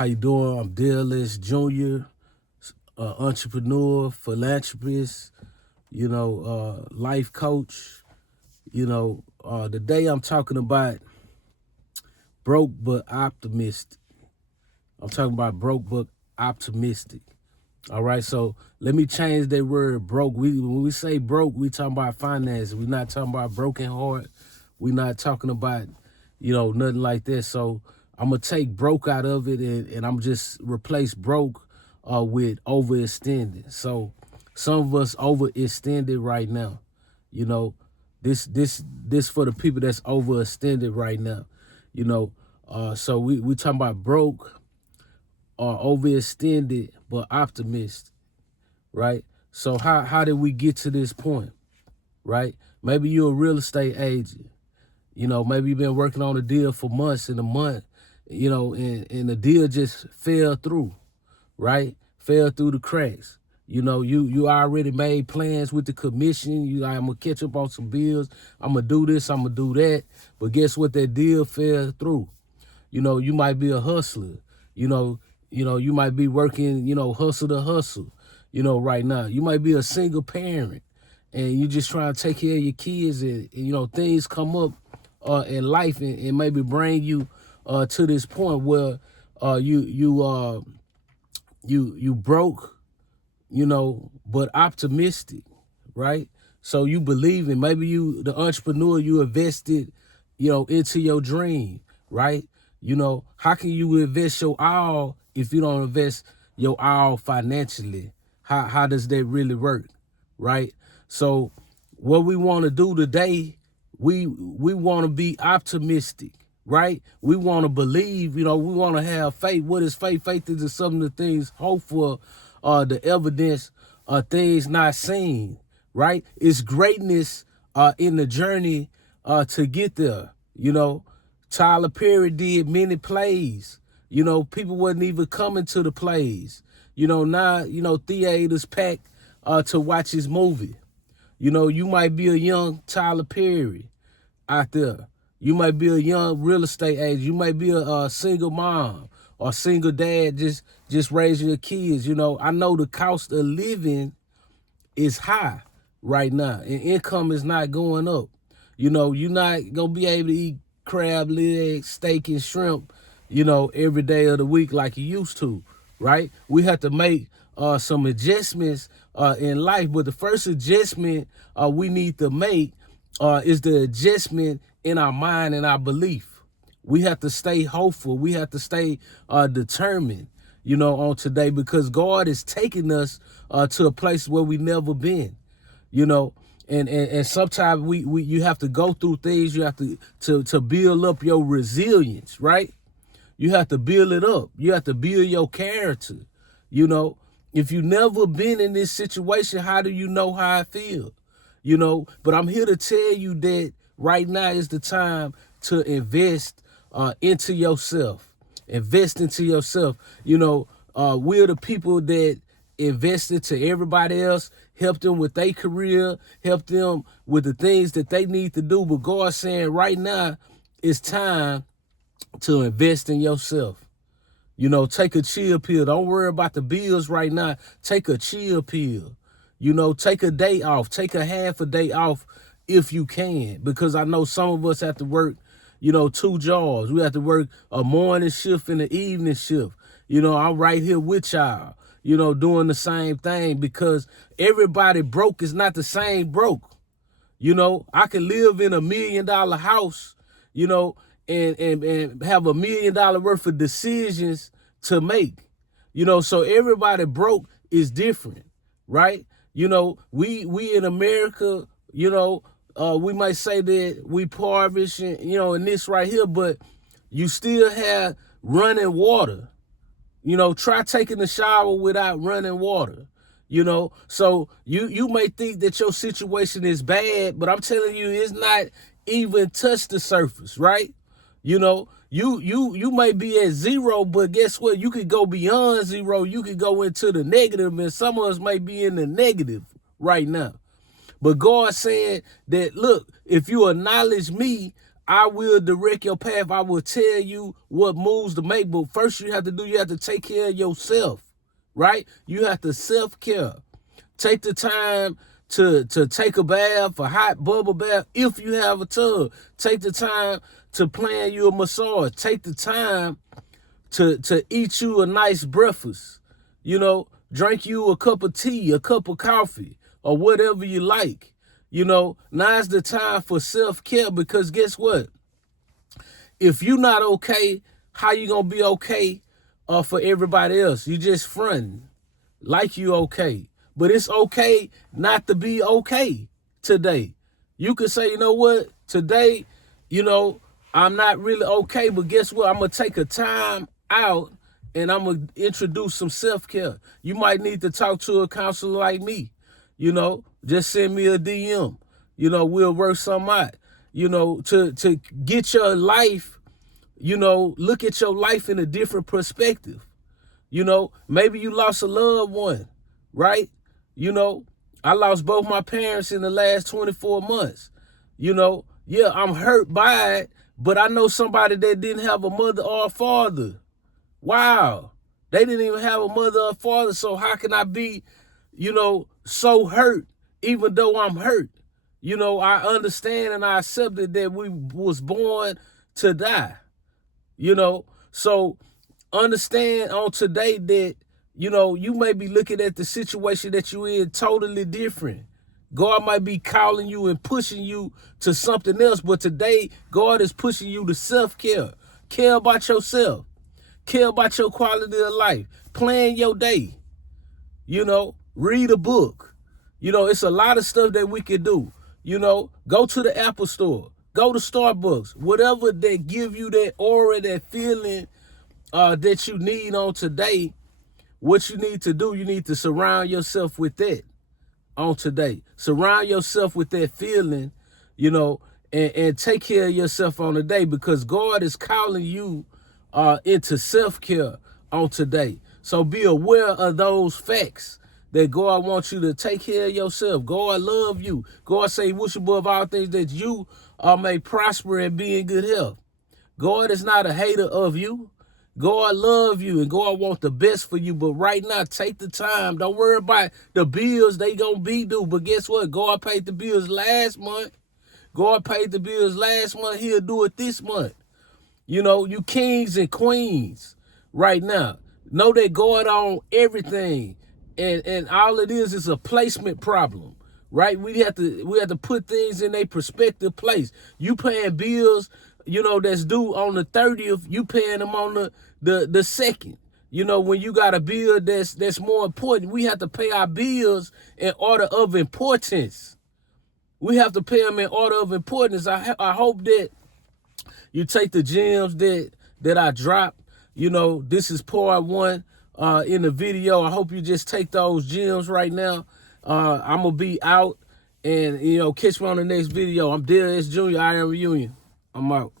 How you doing? I'm Dallas Jr., entrepreneur, philanthropist, life coach. Today I'm talking about broke but optimistic. I'm talking about broke but optimistic. All right, so let me change that word broke. When we say broke, we talking about finances. We're not talking about broken heart. We're not talking about, nothing like that. So I'm gonna take broke out of it and I'm just replace broke with overextended. So some of us overextended right now. You know, this for the people that's overextended right now. So we talking about broke or overextended but optimistic, right? So how did we get to this point, right? Maybe you're a real estate agent. Maybe you've been working on a deal for months and a month, and the deal just fell through, right? Fell through the cracks. You already made plans with the commission. I'm gonna catch up on some bills. I'm gonna do this, I'm gonna do that. But guess what? That deal fell through. You might be a hustler. You might be working, hustle to hustle, right now. You might be a single parent and you just trying to take care of your kids and things come up in life and maybe bring you to this point where you broke, but optimistic, right? So you believe in, maybe you, the entrepreneur, you invested, into your dream, right? How can you invest your all if you don't invest your all financially? How does that really work, right? So what we want to do today, we want to be optimistic, right? We want to believe, we want to have faith. What is faith? Faith is some of the things hoped for, the evidence of things not seen, right? It's greatness in the journey to get there, Tyler Perry did many plays. People wasn't even coming to the plays. Now, theaters packed to watch his movie. You might be a young Tyler Perry out there. You might be a young real estate agent. You might be a single mom or single dad just raising your kids. I know the cost of living is high right now and income is not going up. You're not going to be able to eat crab legs, steak, and shrimp, every day of the week like you used to, right? We have to make some adjustments in life. But the first adjustment we need to make is the adjustment in our mind and our belief. We have to stay hopeful. We have to stay determined, on today because God is taking us to a place where we never been, And sometimes we you have to go through things. You have to build up your resilience, right? You have to build it up. You have to build your character. If you never been in this situation, how do you know how I feel? But I'm here to tell you that right now is the time to invest into yourself. Invest into yourself. We're the people that invested to everybody else, help them with their career, help them with the things that they need to do. But God's saying right now, it's time to invest in yourself. Take a chill pill. Don't worry about the bills right now. Take a chill pill. Take a day off. Take a half a day off if you can. Because I know some of us have to work, 2 jobs. We have to work a morning shift and an evening shift. I'm right here with y'all. Doing the same thing because everybody broke is not the same broke. I can live in $1 million house, and have $1 million worth of decisions to make, so everybody broke is different, right? We in America, we might say that we impoverished, in this right here, but you still have running water. Try taking a shower without running water, So you may think that your situation is bad, but I'm telling you, it's not even touched the surface, right? You may be at zero, but guess what? You could go beyond zero. You could go into the negative, and some of us may be in the negative right now. But God said that, look, if you acknowledge me, I will direct your path. I will tell you what moves to make. But first you have to take care of yourself, right? You have to self-care. Take the time to take a bath, a hot bubble bath, if you have a tub. Take the time to plan you a massage. Take the time to eat you a nice breakfast. You know, drink you a cup of tea, a cup of coffee, or whatever you like. You know, now's the time for self-care, because guess what? If you're not okay, how you gonna be okay for everybody else? You just fronting like you okay. But it's okay not to be okay today. You could say, you know what, today, you know, I'm not really okay, but guess what? I'm going to take a time out and I'm going to introduce some self-care. You might need to talk to a counselor like me. You know, just send me a DM. You know, we'll work something out. You know, to get your life, you know, look at your life in a different perspective. You know, maybe you lost a loved one, right? You know, I lost both my parents in the last 24 months. You know, yeah, I'm hurt by it, but I know somebody that didn't have a mother or a father. Wow. They didn't even have a mother or a father, so how can I be, you know, so hurt even though I'm hurt? You know, I understand and I accepted that we was born to die. You know, so understand on today that, you know, you may be looking at the situation that you're in totally different. God might be calling you and pushing you to something else, but today God is pushing you to self-care. Care about yourself. Care about your quality of life. Plan your day. You know, read a book. You know, it's a lot of stuff that we can do. You know, go to the Apple store. Go to Starbucks. Whatever that give you that aura, that feeling that you need on today, what you need to do, you need to surround yourself with that on today. Surround yourself with that feeling, you know, and take care of yourself on the day, because God is calling you into self-care on today. So be aware of those facts that God wants you to take care of yourself. God love you. God say, wish above all things that you may prosper and be in good health. God is not a hater of you. God love you and God want the best for you. But right now, take the time. Don't worry about the bills. They gonna be due. But guess what? God paid the bills last month. God paid the bills last month. He'll do it this month. You know, you kings and queens right now, know that God on everything. And all it is a placement problem. Right? We have to put things in a perspective place. You paying bills, you know, that's due on the 30th, you paying them on the 2nd. You know, when you got a bill that's more important, we have to pay our bills in order of importance. We have to pay them in order of importance. I hope that you take the gems that I dropped. You know, this is part 1 in the video. I hope you just take those gems right now. I'm going to be out and, you know, catch me on the next video. I'm Darius Jr. I Am Reunion. I'm out.